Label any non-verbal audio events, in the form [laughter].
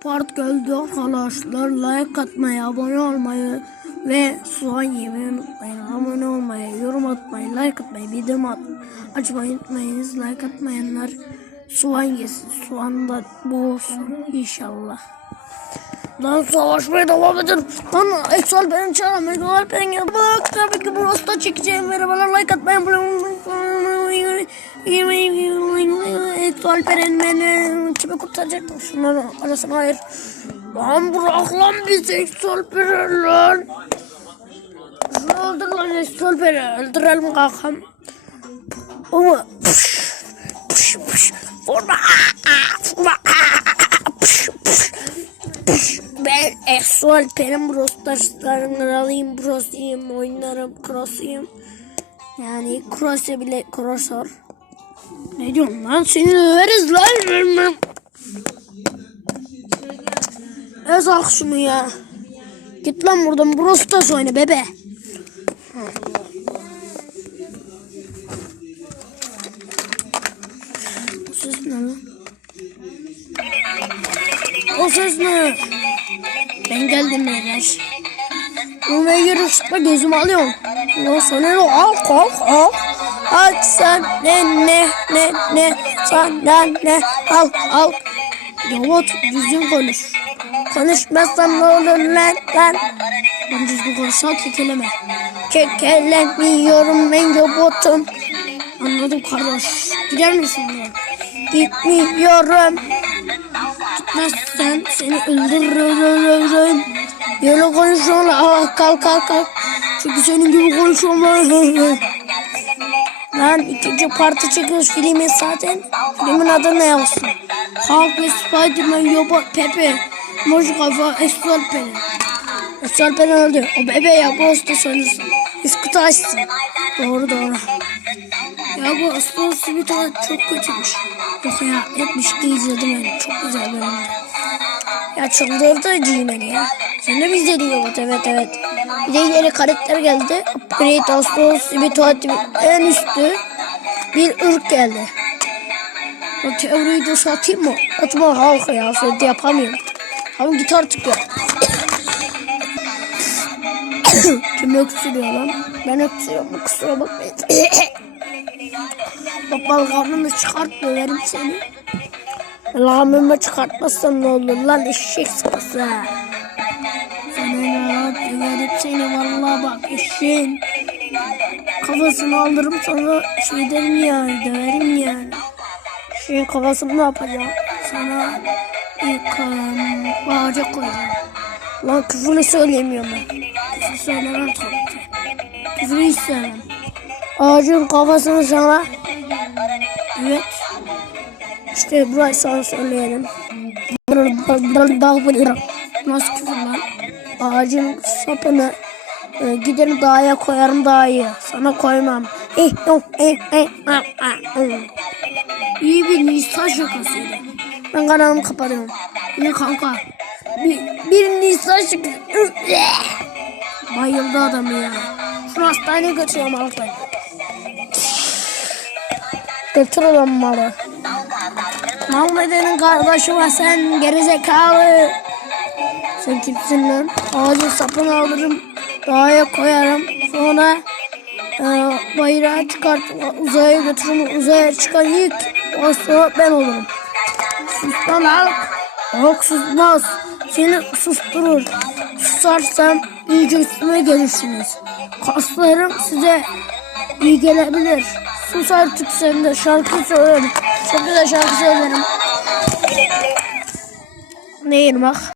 part geldi arkadaşlar. Like atmayı, abone olmayı ve soğan yemeyi unutmayın. Abone olmayı, yorum atmayı, like atmayı, bildirim at açmayı unutmayınız. Like atmayanlar soğan yesin. Soğan da bu olsun inşallah. Lan savaşmaya devam edin. Lan Exal benim çağırma. Exal benim ya. Bak tabii ki bu da çekeceğim. Merhabalar like atmayın. Exal benim beni kimi kurtaracak? Şunları arasına hayır. Lan bırak lan bizi benim lan. Şunu öldür lan beni. Öldürelim kankam. Ama pış, pış, pış. Vurma. Vurma. Pış, pış. Pış. Ben Exol benim Brostar'larını alayım, Bros'uyum, oynarım, Cross'uyum. Yani Cross'e bile Cross'or. Ne diyorsun lan? Seni döveriz lan. Ezak şunu ya. Git lan buradan Brostar oyna bebe. Bu ses ne lan? O ses ne? Ben geldim beyler. Rumaya yarışıkla gözümü alıyorum. Ya sana ne? Al kalk al. Al sen ne ne ne ne senden ne al al. Yavut düzgün konuş. Konuşmazsan ne olur lan lan. Ben düzgün konuşsam kekeleme. Kekelemiyorum ben robotum. Anladım kardeş. Gider misin buradan? Gitmiyorum. Gitmezsen seni öldürürüm. Böyle konuşuyorlar. Ah, kalk kalk kalk. Çünkü senin gibi konuşuyorlar. [laughs] Lan ikinci parti çekiyoruz filmin zaten. Filmin adı ne olsun? Hulk ve Spiderman, Yoba, Pepe, Moji Kafa, Estorpen. Estorpen öldü. O bebe ya bu hasta sanırsın. Üst kutu açsın. Doğru doğru. Ya bu Aslan Simit çok kötüymüş. Yok ya 72 izledim yani. Çok güzel bölümdü. Ya çıldırdı G-Man ya. Sen de mi izledin Yobot? Evet evet. Bir de yeni karakter geldi. Upgrade Aslan Simit en üstü bir ırk geldi. O teoriyi de satayım mı? Atma halka ya. Sen yapamıyorum. Ama git artık ya. [coughs] Kim öksürüyor lan? Ben öksürüyorum. Kusura bakmayın. [coughs] Bak balgamını çıkart döverim seni. Balgamımı çıkartmazsan ne olur lan eşek sıpası. Sana ne döverim seni vallahi bak eşeğin. Kafasını alırım sana şey derim yani döverim yani. Şeyin kafasını ne yapacağım? Sana ilk um, ağaca koyacağım. Lan küfürü söyleyemiyorum ben. Küfür söylemem tabii ki. Küfürü hiç. Ağacın kafasını sana Evet. İşte burayı sana söyleyelim. Nasıl küfür lan? Ağacın sapını e, giderim dağa koyarım dağı. Sana koymam. Eh, oh, eh, eh, ah, ah, ah. İyi bir Nisan şakasıydı. Ben kanalımı kapatıyorum. Yine kanka. Bir, bir Nisan şakası. Bayıldı adamı ya. Şu hastaneye götürüyorum Altay. Götür olan malı. Mahmut'un kardeşi var sen gerizekalı. Sen kimsin lan? Ağacın sapını alırım. Dağa koyarım. Sonra e, bayrağı çıkart uzaya götürürüm. Uzaya çıkan ilk astronaut ben olurum. Sus lan halk. Halk susmaz. Seni susturur. Susarsam iyice üstüme gelirsiniz. Kaslarım size iyi gelebilir. Sus artık sen de şarkı söylerim. Çok güzel şarkı söylerim. Neyim bak.